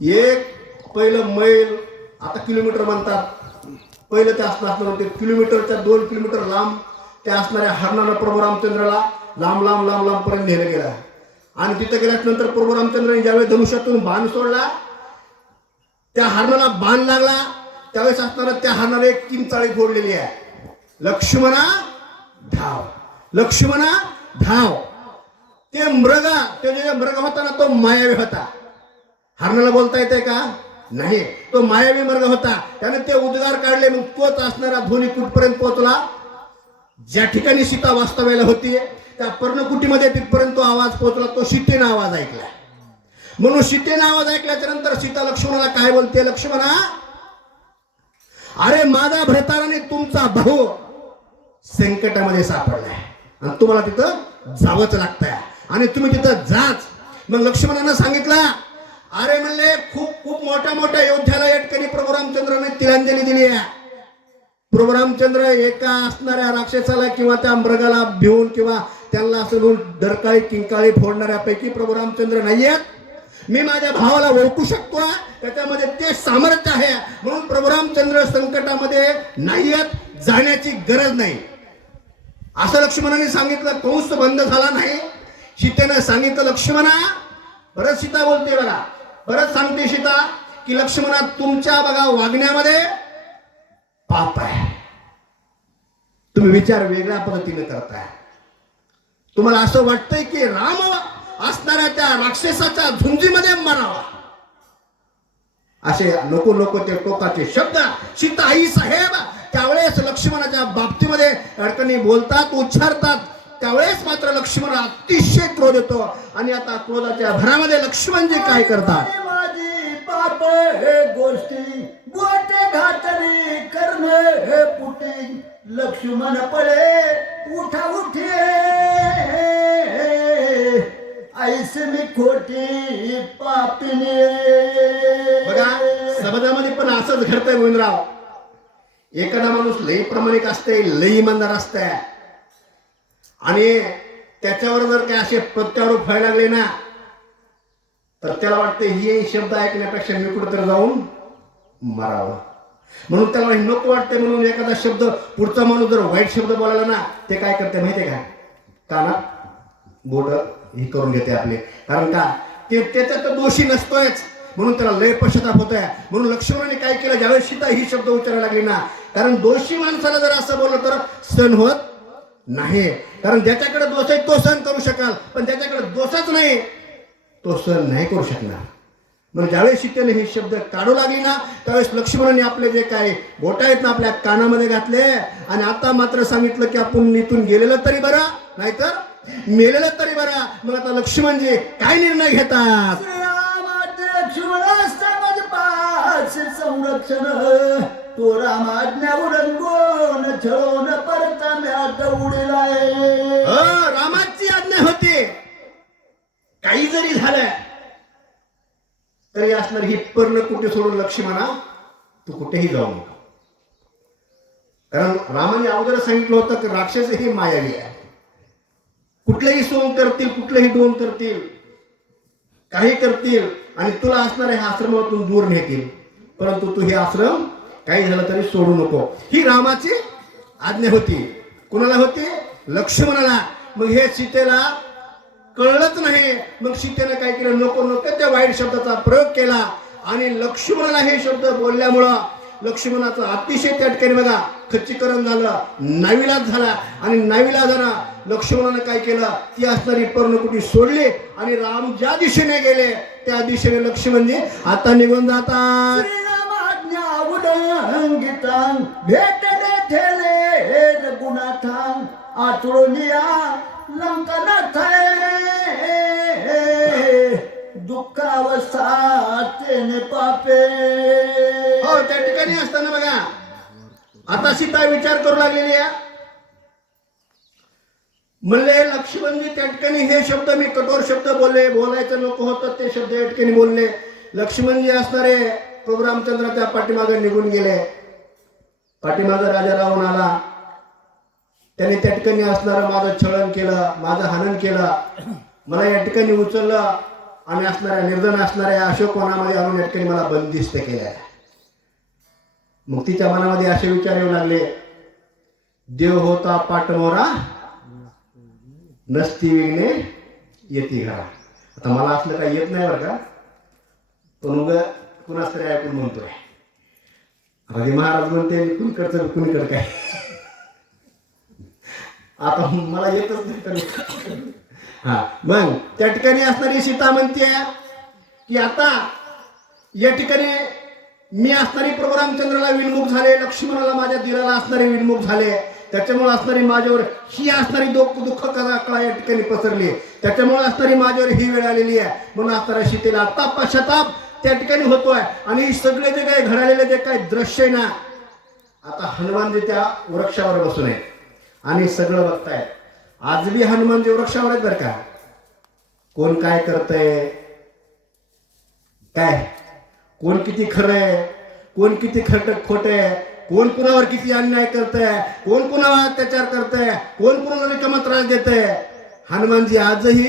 एक पहिलं मैल, आता किलोमीटर म्हणतात, पहिलं ते असणार होते किलोमीटरच्या 2 किलोमीटर लांब त्या असणाऱ्या हरणानं प्रभू रामचंद्राला लांब लांब लांब लांब पर्यंत नेलं गेला. आणि तिथं गेल्यानंतर प्रभू रामचंद्राने ज्यावेळेस धनुष्यातून बाण सोडला, त्या हरणाला बाण लागला, त्यावेळेस असणारा त्या हरणाला एक किंचाळी फोडलेली आहे, लक्ष्मणा धाव, लक्ष्मणा धाव. ते जे मृग होता ना, तो मायावी होता. हरणाला बोलता येते का? नाही, तो मायावी मृग होता. त्याने ते उद्गार काढले. मग तोच असणारा ध्वनी कुठपर्यंत पोहोचला? ज्या ठिकाणी सीता वास्तव्याला होती त्या पर्णकुटीमध्ये तिथपर्यंत तो आवाज पोहोचला. तो सीतेने आवाज ऐकला. म्हणून सीतेने आवाज ऐकल्याच्या नंतर सीता लक्ष्मणाला काय बोलते? लक्ष्मणा, अरे माझा भरताराने तुमचा भाऊ संकटामध्ये सापडलाय आणि तुम्हाला तिथं जावंच लागतंय आणि तुम्ही तिथं जाच. मग लक्ष्मणानं सांगितलं, अरे म्हणले खूप खूप मोठ्या मोठ्या योद्ध्याला या ठिकाणी प्रभू रामचंद्राने तिलांजली दिली आहे. प्रभू रामचंद्र एका असणाऱ्या राक्षसाला किंवा त्या मृगाला भिवून किंवा त्यांना असं घेऊन डरकाळी किंकाळी फोडणाऱ्यापैकी प्रभू रामचंद्र नाहीयेत. मी माझ्या भावाला ओळखू शकतो, त्याच्यामध्ये ते सामर्थ्य आहे. म्हणून प्रभू रामचंद्र संकटामध्ये नाहीयेत, जाण्याची गरज नाही असं लक्ष्मणाने सांगितलं. कंस बंद झाला नाही. सीतेनं सांगितलं, लक्ष्मणा, परत सीता बोलते बघा, परत सांगते सीता की लक्ष्मणा, तुमच्या बघा वागण्यामध्ये पाप आहे. तुम्ही विचार वेगळ्या पद्धतीने करताय. तुम्हाला असं वाटतंय की राम असणाऱ्या त्या राक्षसाच्या झुंजीमध्ये मरावा. असे नको नको ते टोकाचे शब्द सीता आई साहेब त्यावेळेस लक्ष्मणाच्या बाबतीमध्ये अडकणी बोलतात, उच्चारतात. त्यावेळेस मात्र लक्ष्मण अतिशय क्रोध येतो आणि आता क्रोधाच्या भरामध्ये लक्ष्मणजी काय करतात? माझी पाप हे गोष्टी गोटे घातली करणे हे पुटी, लक्ष्मण पळे उठा उठे ऐसे मी खोटी पापिनी. बघा, समाजामध्ये पण असंच घडतंय गोविंदराव. एखादा माणूस लई प्रामाणिक असते, लई इमानदार असते आणि त्याच्यावर जर काही असे प्रत्यारोप व्हायला लागले ना, तर त्याला वाटतं हे शब्द ऐकण्यापेक्षा मी कुठेतरी जाऊन मारावं. म्हणून त्याला नको वाटते. म्हणून एखादा शब्द पुढचा माणूस जर वाईट शब्द बोलायला ना, ते काय करते माहितीये का? कानात बोट हे करून घेते आपले. कारण का? ते त्याच्यात दोषी नसतोयच. म्हणून त्याला लय पश्चाताप होतोय. म्हणून लक्ष्मणाने काय केलं, ज्यावेळेस सीता ही शब्द उच्चारायला लागली ना, कारण दोषी माणसाला जर असं बोललं तर सहन होत नाही. कारण ज्याच्याकडे दोष आहे तो सहन करू शकाल, पण ज्याच्याकडे दोषच नाही तो सहन नाही करू शकणार. मग ज्यावेळेस सीतेने हे शब्द काढू लागली ना, त्यावेळेस लक्ष्मणाने आपले जे काय बोट आहेत ना आपल्या कानामध्ये घातले आणि आता मात्र सांगितलं की आपण इथून गेलेलं तरी बरं, नाहीतर मेलेलं तरी बरं. मग आता लक्ष्मणजी काय निर्णय घेतात? लक्ष्मण समाज पास संरक्षण तो रामाज्ञा उडंगोन छळून परताम्यात उडलाय. रामाची आज्ञा होती, काही जरी झालं तरी असणार ही पर्णकुटी सोडून लक्ष्मणा तू कुठेही जाऊ नका. कारण रामाने अगोदर सांगितलं होतं की राक्षस ही मायावी आहे. कुठलेही सोंग करतील, कुठलेही डोंग करतील, काही करतील आणि तुला असणारे ह्या आश्रमातून दूर नेतील, परंतु तू हे आश्रम काही झालं तरी सोडू नको. ही रामाची आज्ञा होती. कुणाला होती? लक्ष्मणाला. मग हे सीतेला कळलंच नाही. मग सीतेनं काय केलं, नको नको त्या वाईट शब्दाचा प्रयोग केला आणि लक्ष्मणाला हे शब्द बोलल्यामुळं लक्ष्मणाचं अतिशय त्या ठिकाणी बघा खच्चीकरण झालं, नाविलाज झाला आणि नाविलाजानं लक्ष्मणानं काय केलं, ती असणारी पर्णकुटी सोडली आणि राम ज्या दिशेने गेले त्या दिशेने लक्ष्मणजी आता निघून जातात. श्रीरामाज्ञा उडंगितान भेटले ठेले रघुनाथान आतुळनिया लंकनाथ दुःखावस्था तेने पापे. हो, त्या ठिकाणी असताना बघा आता सीता विचार करू लागलेली आहे. म्हणले लक्ष्मणजी त्या ठिकाणी हे शब्द मी कठोर शब्द बोलले, बोलायचं नको होतं ते शब्द या ठिकाणी बोलले. लक्ष्मणजी असणारे प्रभू रामचंद्राच्या पाठीमागे निघून गेले. पाठीमागे राजा राहून आला. त्याने त्या ठिकाणी असणारं माझं छळण केलं, माझं हनन केलं, मला या ठिकाणी उचललं आणि असणाऱ्या निर्धन असणाऱ्या अशोकवनामध्ये आणून या ठिकाणी मला बंदिस्त केल्या. मग तिच्या मनामध्ये असे विचार येऊ लागले, देव होता पाठमोरा नसती विणे येते घरा. आता मला असलं काही येत नाही बरं का, पण उग कुणाच तरी ऐकून म्हणतोय. राजे महाराज म्हणते कुणीकडचं कुणीकडं काय, आता मला येतच नाही तर. हा, मग त्या ठिकाणी असणारी सीता म्हणते की आता या ठिकाणी मी असणारी प्रभू रामचंद्राला विनमुख झाले, लक्ष्मणाला माझ्या दिलाला असणारे विनमुख झाले, त्याच्यामुळे असणारी माझ्यावर ही असणारी दुःख कळा या ठिकाणी पसरली, त्याच्यामुळे असणारी माझ्यावर ही वेळ आलेली आहे. म्हणून असणाऱ्या सीतेला आता पश्चाताप त्या ठिकाणी होतोय. आणि सगळे जे काही घडलेले जे काही दृश्य आहे ना, आता हनुमानजी त्या वृक्षावर बसून आहे आणि सगळं बघतायत. आज बी हनुमानजी वृक्षावर आहेत बरं का. कोण काय करतंय, काय कोण किती खरंय, कोण किती खोटंय, कोण कुणावर किती अन्याय करतंय, कोण कुणावर अत्याचार करतंय, कोण कुणाला रिकामा त्रास देतंय, हनुमानजी आजही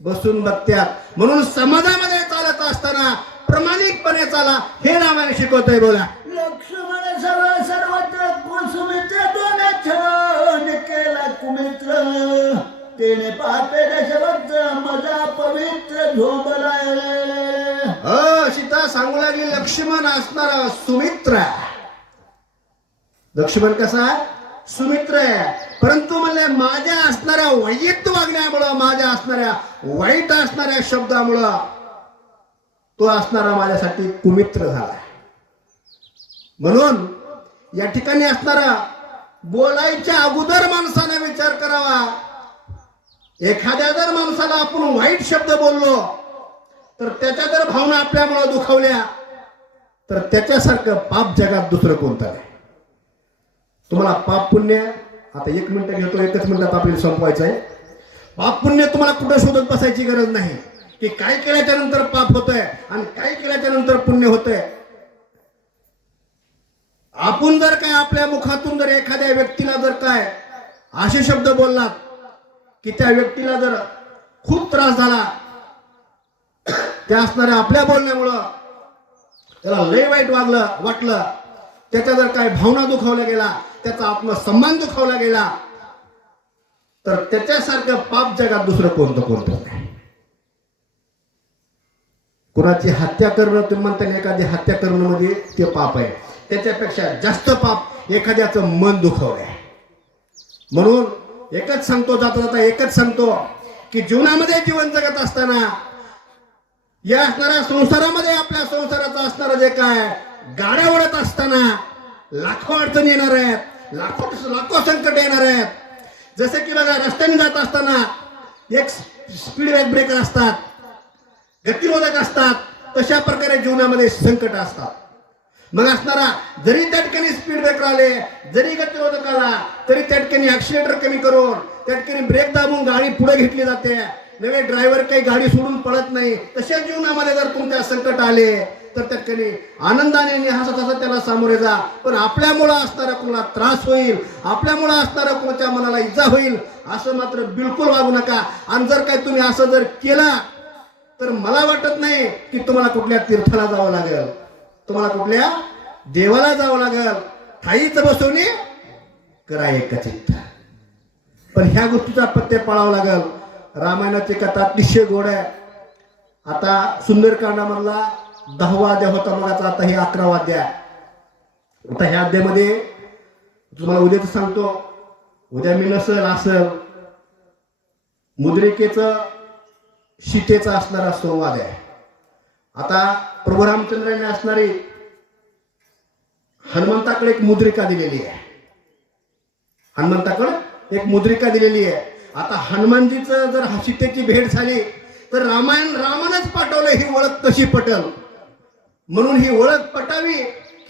बसून बघतात. म्हणून समाजामध्ये चालत असताना प्रामाणिकपणे चाला, हे रामायण शिकवतंय. बोला. लक्ष्मण सर्वत्र कुसुमित्र दोन छळण केला कुमित्र, तेने पापे दशवक्त मजा पवित्र झोंबलाय. सीता सांगू लागली लक्ष्मण असणारा सुमित्र. लक्ष्मण कसा सुमित्र आहे, परंतु म्हणले माझ्या असणाऱ्या वैयक्त वागण्यामुळं, माझ्या असणाऱ्या वाईट असणाऱ्या शब्दामुळं तो असणारा माझ्यासाठी कुमित्र झाला. म्हणून या ठिकाणी असणारा बोलायच्या अगोदर माणसाने विचार करावा. एखाद्या जर माणसाला आपण वाईट शब्द बोललो तर त्याच्या जर भावना आपल्यामुळे दुखावल्या तर त्याच्यासारखं पाप जगात दुसरं कोणतं नाही. तुम्हाला पाप पुण्य, आता 1 मिनिट घेतो, 1च मिनिटात आपल्याला संपवायचं आहे. पाप पुण्य तुम्हाला कुठं शोधत बसायची गरज नाही की काय केल्याच्या नंतर पाप होतंय आणि काय केल्याच्या नंतर पुण्य होतंय. आपण जर काय आपल्या मुखातून जर एखाद्या व्यक्तीला जर काय असे शब्द बोललात की त्या व्यक्तीला जर खूप त्रास झाला, त्या असणाऱ्या आपल्या बोलण्यामुळं त्याला लय वाईट वाटलं, त्याच्या जर काही भावना दुखावल्या गेला, त्याचा आत्मसन्मान दुखावला गेला, तर त्याच्यासारखं पाप जगात दुसरं कोणतं नाही. कुणाची हत्या करणं, तुम्ही म्हणता एखादी हत्या करणं म्हणजे ते पाप आहे. त्याच्यापेक्षा जास्त पाप एखाद्याचं मन दुखावलंय. म्हणून एकच सांगतो, जाता जाता एकच सांगतो की जीवनामध्ये जीवन जगत असताना या असणाऱ्या संसारामध्ये, आपल्या संसाराचं असणारं जे काय गाड्या ओढत असताना लाखो अडचणी येणार आहेत, लाखो संकट येणार आहेत. जसे की बघा, रस्त्याने जात असताना एक स्पीड ब्रेकर असतात, गतिरोधक असतात, तशा प्रकारे जीवनामध्ये संकट असतात. मग असणारा जरी त्या ठिकाणी स्पीड ब्रेकर आले, जरी गतिरोधक आला, तरी त्या ठिकाणी ऍक्सिलेटर कमी करून त्या ठिकाणी ब्रेक दाबून गाडी पुढे घेतली जाते. नवे ड्रायव्हर काही गाडी सोडून पळत नाही. तशा जीवनामध्ये जर तुमच्या संकट आले तर त्या ठिकाणी आनंदाने हसत हसत त्याला सामोरे जा. पण आपल्यामुळं असणारा कोणाला त्रास होईल, आपल्यामुळं असणारा कोणाच्या मनाला इजा होईल असं मात्र बिलकुल वागू नका. आणि जर काही तुम्ही असं जर केला तर मला वाटत नाही की तुम्हाला कुठल्या तीर्थाला जावं लागेल, तुम्हाला कुठल्या देवाला जावं लागेल. ठाईच बसवणे करा एकचित्त. पण ह्या गोष्टीचा पत्ते पाळावं लागेल. रामायणाची कथा अतिशय गोड आहे. आता सुंदरकांडामधला 10वा अध्याय होता मगाचा, आता हे 11वा अध्याय. आता ह्या अध्यायामध्ये तुम्हाला उद्याच सांगतो, उद्या मी असल मुद्रिकेचं सीतेचा असणारा संवाद आहे. आता प्रभू रामचंद्रांनी असणारी हनुमंताकडे एक मुद्रिका दिलेली आहे. हनुमंताकडे एक मुद्रिका दिलेली आहे. आता हनुमानजीचं जर सीतेची भेट झाली तर रामानंच पाठवलं. ही ओळख कशी पटल, म्हणून ही ओळख पटावी,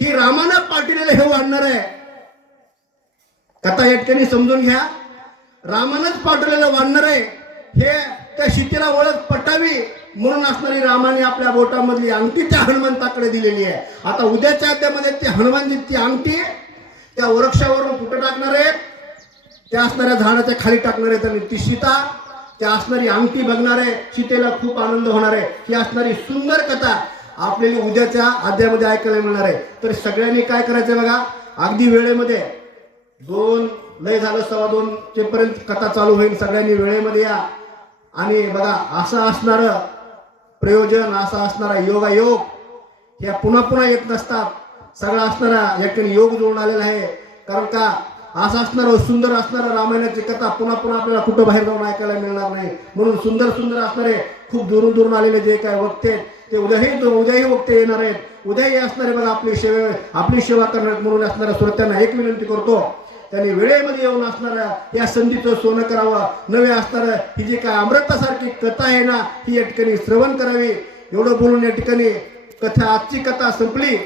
ही रामानं पाठवलेलं हे वाढणार आहे. कथा या ठिकाणी समजून घ्या. रामानंच पाठवलेलं वाढणार आहे. हे त्या सीतेला ओळख पटावी म्हणून असणारी रामाने आपल्या बोटामधली अंगठी त्या हनुमंताकडे दिलेली आहे. आता उद्याच्या अध्यायामध्ये ते हनुमानजी ती अंगठी त्या वृक्षावरून कुठं टाकणार आहेत, त्या असणाऱ्या झाडाच्या खाली टाकणार आहेत. आणि ती सीता त्या असणारी अंगठी बघणार आहे, सीतेला खूप आनंद होणार आहे. ही असणारी सुंदर कथा आपल्याला उद्याच्या अध्यायामध्ये ऐकायला मिळणार आहे. तर सगळ्यांनी काय करायचं बघा, अगदी वेळेमध्ये 2 लय झालं 2:15 पर्यंत कथा चालू होईल. सगळ्यांनी वेळेमध्ये या आणि बघा असं असणारं प्रयोजन, असा असणारा योगायोग ह्या पुन्हा पुन्हा येत नसतात. सगळा असणारा या ठिकाणी योग जोडून आलेला आहे. कारण का असं असणारं सुंदर असणारं रामायणाची कथा पुन्हा पुन्हा आपल्याला कुठं बाहेर जाऊन ऐकायला मिळणार नाही. म्हणून सुंदर सुंदर असणारे खूप दुरून दुरून आलेले जे काय वक्ते आहेत ते उद्याही वक्ते येणार आहेत. उद्याही असणारे बघा आपली सेवा करणार. म्हणून असणाऱ्या श्रोत्यांना एक विनंती करतो, त्यांनी वेळेमध्ये येऊन असणाऱ्या या संधीचं सोनं करावं. नवे असणारं ही जी काय अमृतासारखी कथा आहे ना, ही या ठिकाणी श्रवण करावी. एवढं बोलून या ठिकाणी आजची कथा संपली.